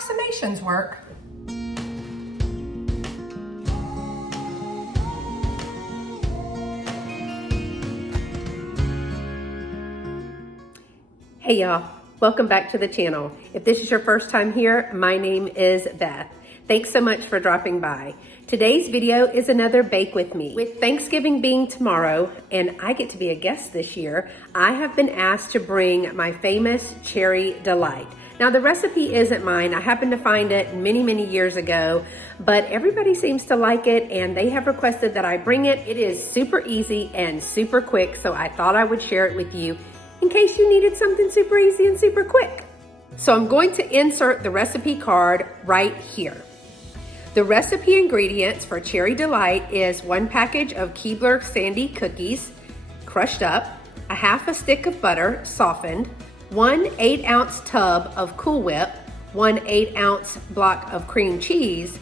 approximations work. Hey y'all, welcome back to the channel. If this is your first time here, my name is Beth. Thanks so much for dropping by. Today's video is another Bake With Me. With Thanksgiving being tomorrow, and I get to be a guest this year, I have been asked to bring my famous Cherry Delight. Now the recipe isn't mine. I happened to find it many years ago, but everybody seems to like it and they have requested that I bring it. It is super easy and super quick, so I thought I would share it with you in case you needed something super easy and super quick. So I'm going to insert the recipe card right here. The recipe ingredients for Cherry Delight is 1 package of Keebler Sandy cookies, crushed up, a half a stick of butter, softened, 1 8-ounce tub of Cool Whip, 1 8-ounce block of cream cheese,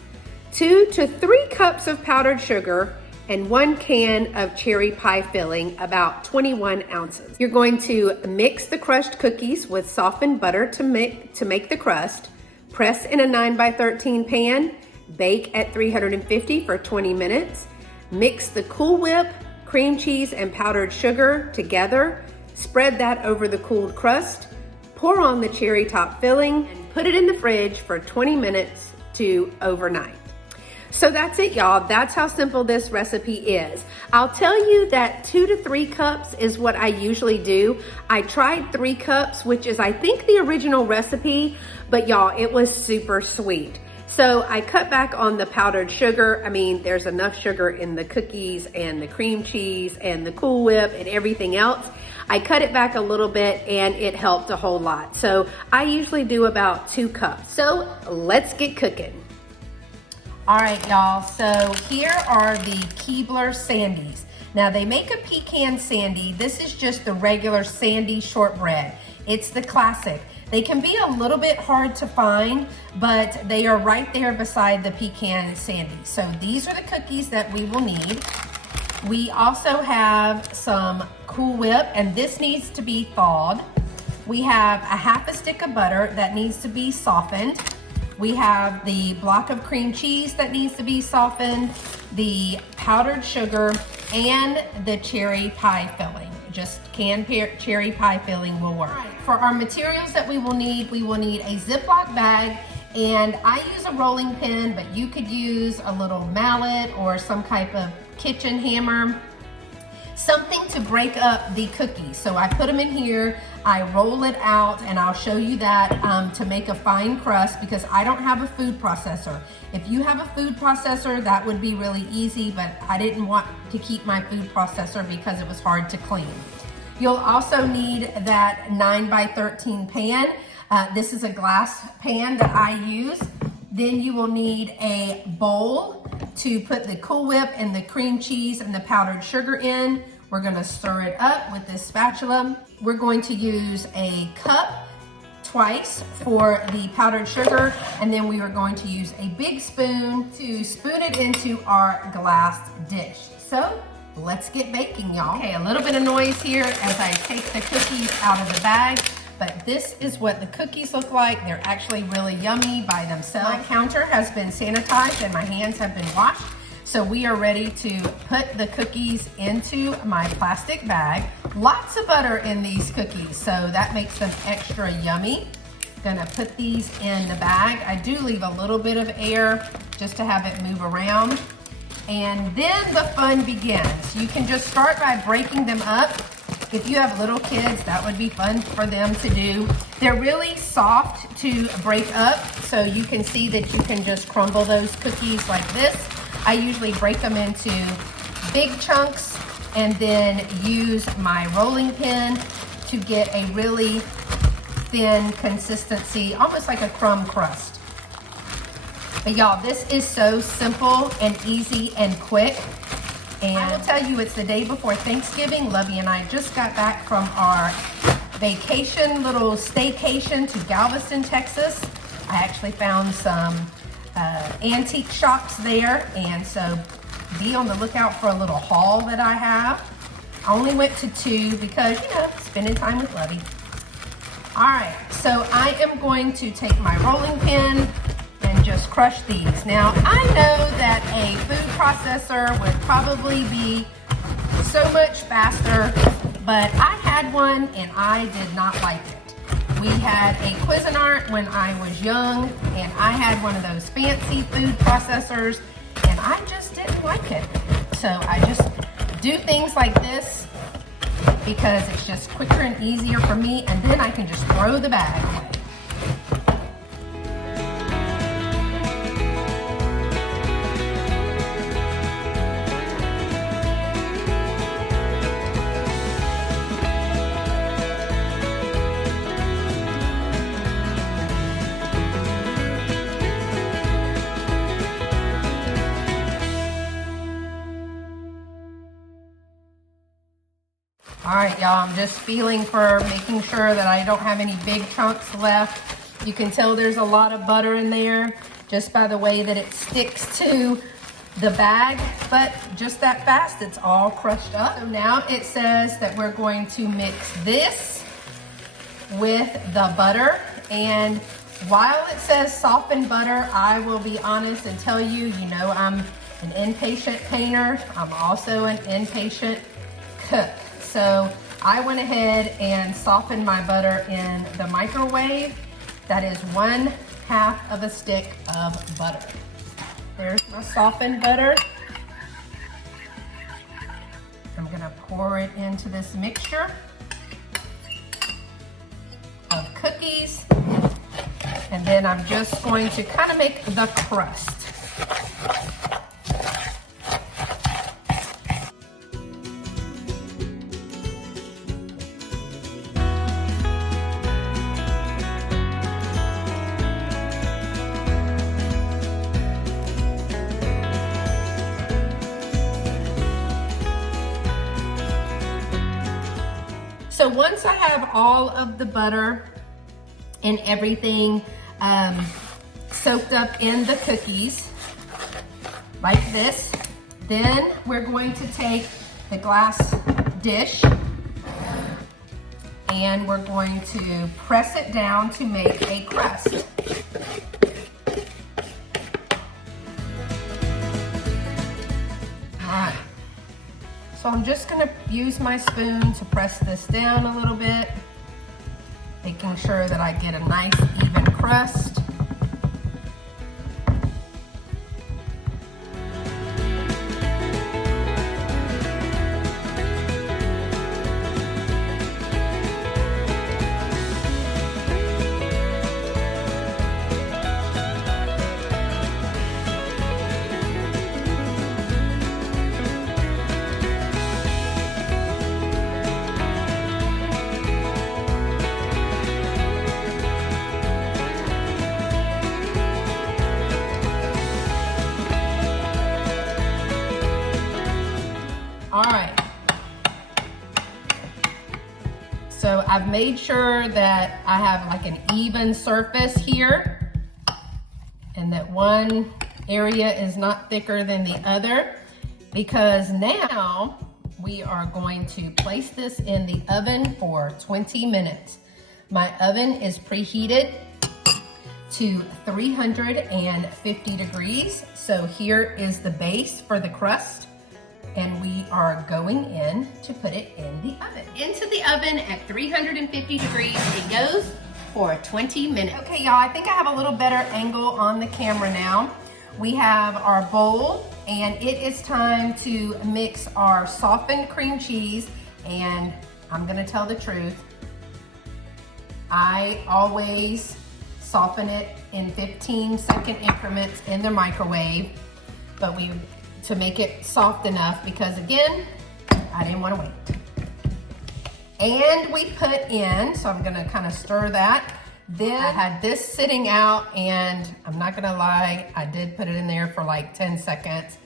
2 to 3 cups of powdered sugar, and 1 can of cherry pie filling, about 21 ounces. You're going to mix the crushed cookies with softened butter to make the crust, press in a 9x13 pan, bake at 350 for 20 minutes, mix the Cool Whip, cream cheese, and powdered sugar together, spread that over the cooled crust, pour on the cherry top filling, and put it in the fridge for 20 minutes to overnight. So that's it, y'all. That's how simple this recipe is. I'll tell you that 2 to 3 cups is what I usually do. I tried 3 cups, which is I think the original recipe, but y'all, it was super sweet. So I cut back on the powdered sugar. I mean, there's enough sugar in the cookies and the cream cheese and the Cool Whip and everything else. I cut it back a little bit and it helped a whole lot. So I usually do about 2 cups. So let's get cooking. All right, y'all, so here are the Keebler Sandies. Now they make a pecan sandy. This is just the regular sandy shortbread. It's the classic. They can be a little bit hard to find, but they are right there beside the pecan sandy. So these are the cookies that we will need. We also have some Cool Whip, and this needs to be thawed. We have a half a stick of butter that needs to be softened. We have the block of cream cheese that needs to be softened, the powdered sugar, and the cherry pie filling. Just canned cherry pie filling will work. Right. For our materials that we will need a Ziploc bag, and I use a rolling pin, but you could use a little mallet or some type of kitchen hammer, something to break up the cookies. So I put them in here, I roll it out, and I'll show you that to make a fine crust because I don't have a food processor. If you have a food processor, that would be really easy, but I didn't want to keep my food processor because it was hard to clean. You'll also need that 9x13 pan. This is a glass pan that I use. Then you will need a bowl to put the Cool Whip and the cream cheese and the powdered sugar in. We're gonna stir it up with this spatula. We're going to use a cup twice for the powdered sugar, and then we are going to use a big spoon to spoon it into our glass dish. So let's get baking, y'all. Okay, a little bit of noise here as I take the cookies out of the bag, but this is what the cookies look like. They're actually really yummy by themselves. My counter has been sanitized and my hands have been washed. So we are ready to put the cookies into my plastic bag. Lots of butter in these cookies, so that makes them extra yummy. Gonna put these in the bag. I do leave a little bit of air just to have it move around. And then the fun begins. You can just start by breaking them up. If you have little kids, that would be fun for them to do. They're really soft to break up, so you can see that you can just crumble those cookies like this. I usually break them into big chunks and then use my rolling pin to get a really thin consistency, almost like a crumb crust. But y'all, this is so simple and easy and quick. And I will tell you, it's the day before Thanksgiving. Lovey and I just got back from our vacation, little staycation to Galveston, Texas. I actually found some antique shops there, and so be on the lookout for a little haul that I have. I only went to 2 because, you know, spending time with Lovey. All right, so I am going to take my rolling pin and just crush these. Now, I know that a food processor would probably be so much faster, but I had one and I did not like it. We had a Cuisinart when I was young, and I had one of those fancy food processors, and I just didn't like it. So I just do things like this because it's just quicker and easier for me, and then I can just throw the bag away. All right, y'all, I'm just feeling for making sure that I don't have any big chunks left. You can tell there's a lot of butter in there just by the way that it sticks to the bag, but just that fast, it's all crushed up. So now it says that we're going to mix this with the butter. And while it says softened butter, I will be honest and tell you, you know, I'm an impatient painter. I'm also an impatient cook. So I went ahead and softened my butter in the microwave. That is 1/2 of a stick of butter. There's my softened butter. I'm gonna pour it into this mixture of cookies. And then I'm just going to kind of make the crust. So once I have all of the butter and everything soaked up in the cookies, like this, then we're going to take the glass dish and we're going to press it down to make a crust. All right. So I'm just gonna use my spoon to press this down a little bit, making sure that I get a nice even crust. All right, so I've made sure that I have like an even surface here and that one area is not thicker than the other, because now we are going to place this in the oven for 20 minutes. My oven is preheated to 350 degrees. So here is the base for the crust. And we are going in to put it in the oven. Into the oven at 350 degrees. It goes for 20 minutes. Okay, y'all, I think I have a little better angle on the camera now. We have our bowl, and it is time to mix our softened cream cheese. And I'm gonna tell the truth, I always soften it in 15-second increments in the microwave, but to make it soft enough, because again, I didn't want to wait. And we put in, so I'm gonna kind of stir that. Then I had this sitting out, and I'm not gonna lie, I did put it in there for like 10 seconds,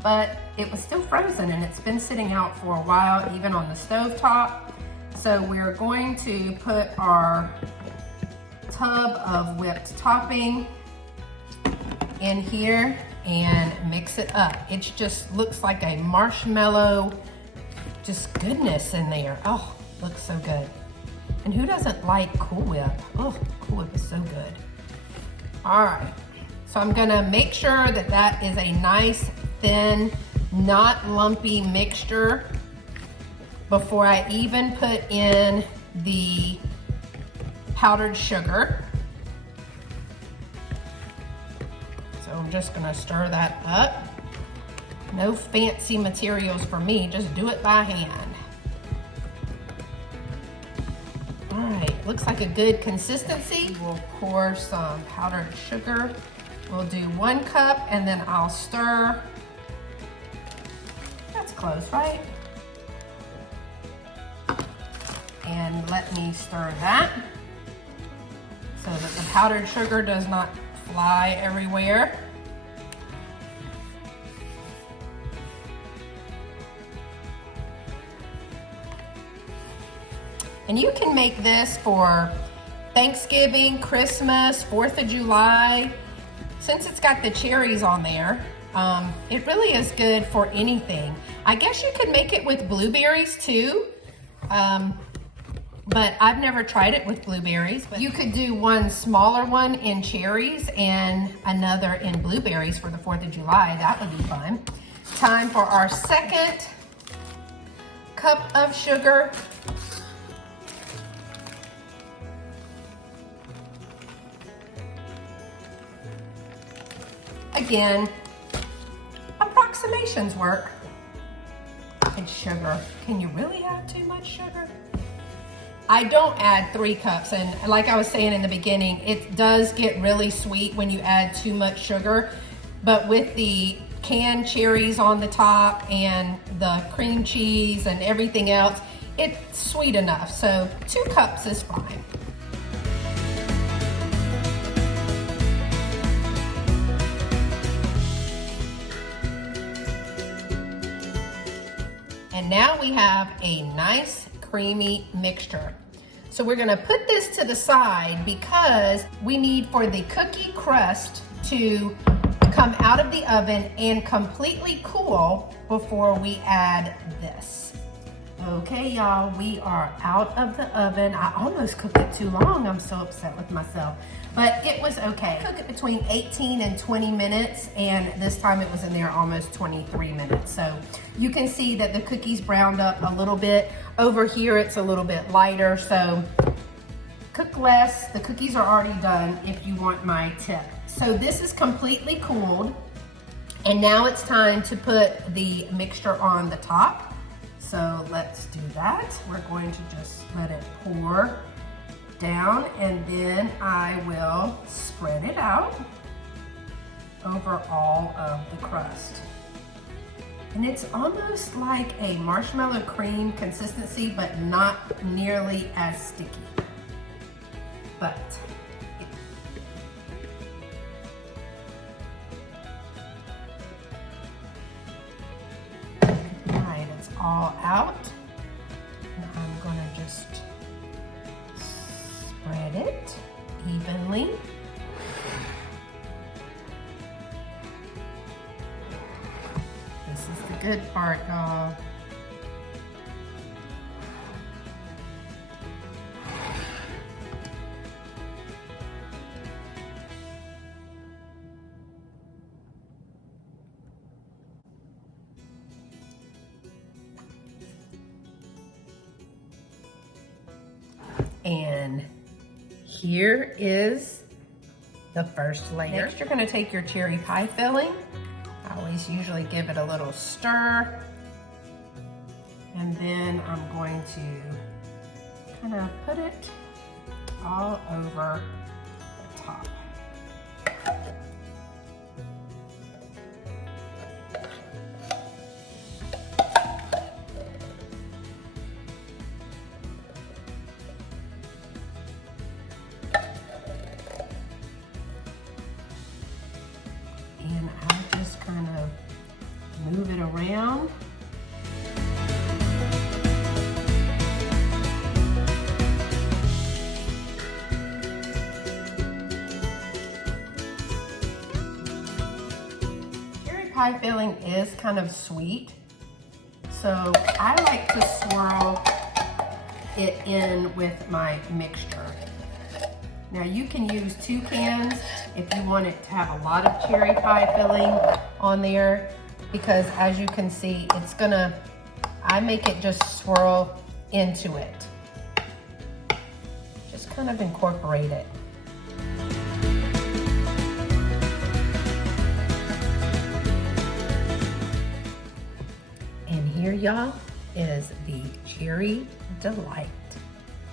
but it was still frozen and it's been sitting out for a while, even on the stove top. So we're going to put our tub of whipped topping in here and mix it up. It just looks like a marshmallow, just goodness in there. Oh, looks so good. And who doesn't like Cool Whip? Oh, Cool Whip is so good. All right, so I'm gonna make sure that that is a nice, thin, not lumpy mixture before I even put in the powdered sugar. So I'm just gonna stir that up. No fancy materials for me, just do it by hand. All right, looks like a good consistency. We'll pour some powdered sugar. We'll do 1 cup and then I'll stir. That's close, right? And let me stir that so that the powdered sugar does not fly everywhere. And you can make this for Thanksgiving, Christmas, 4th of July. Since it's got the cherries on there, it really is good for anything. I guess you could make it with blueberries too, but I've never tried it with blueberries. But you could do one smaller one in cherries and another in blueberries for the 4th of July. That would be fun. Time for our 2nd cup of sugar. Again, approximations work. And sugar. Can you really have too much sugar? I don't add 3 cups, and like I was saying in the beginning, it does get really sweet when you add too much sugar, but with the canned cherries on the top and the cream cheese and everything else, it's sweet enough. So 2 cups is fine. And now we have a nice creamy mixture. So we're gonna put this to the side because we need for the cookie crust to come out of the oven and completely cool before we add this. Okay, y'all, we are out of the oven. I almost cooked it too long. I'm so upset with myself, but it was okay. Cook it between 18 and 20 minutes, and this time it was in there almost 23 minutes. So you can see that the cookies browned up a little bit. Over here, it's a little bit lighter, so cook less. The cookies are already done if you want my tip. So this is completely cooled, and now it's time to put the mixture on the top. So let's do that. We're going to just let it pour down, and then I will spread it out over all of the crust. And it's almost like a marshmallow cream consistency, but not nearly as sticky. But right, it's all out. And I'm gonna just spread it evenly. This is the good part, y'all. And here is the first layer. Next, you're gonna take your cherry pie filling. I always usually give it a little stir. And then I'm going to kind of put it all over the top. And I just kind of move it around. Cherry pie filling is kind of sweet, so I like to swirl it in with my mixture. Now you can use 2 cans if you want it to have a lot of cherry pie filling on there, because as you can see, I make it just swirl into it. Just kind of incorporate it. And here, y'all, is the Cherry Delight.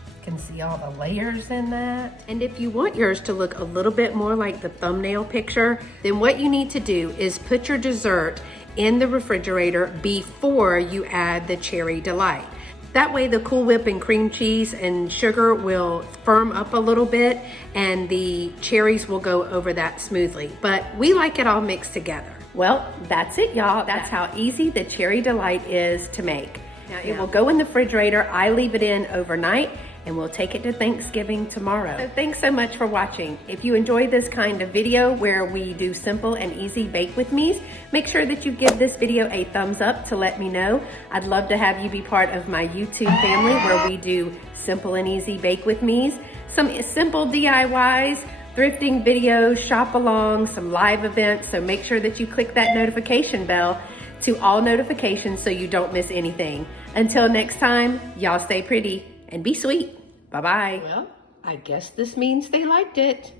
You can see all the layers in that. And if you want yours to look a little bit more like the thumbnail picture, then what you need to do is put your dessert in the refrigerator before you add the Cherry Delight. That way the Cool Whip and cream cheese and sugar will firm up a little bit and the cherries will go over that smoothly. But we like it all mixed together. Well, that's it, y'all. That's how easy the Cherry Delight is to make. Now it will go in the refrigerator. I leave it in overnight and we'll take it to Thanksgiving tomorrow. So thanks so much for watching. If you enjoy this kind of video where we do simple and easy bake with me's, make sure that you give this video a thumbs up to let me know. I'd love to have you be part of my YouTube family where we do simple and easy bake with me's, some simple DIYs, thrifting videos, shop along, some live events. So make sure that you click that notification bell to all notifications so you don't miss anything. Until next time, y'all stay pretty and be sweet. Bye-bye. Well, I guess this means they liked it.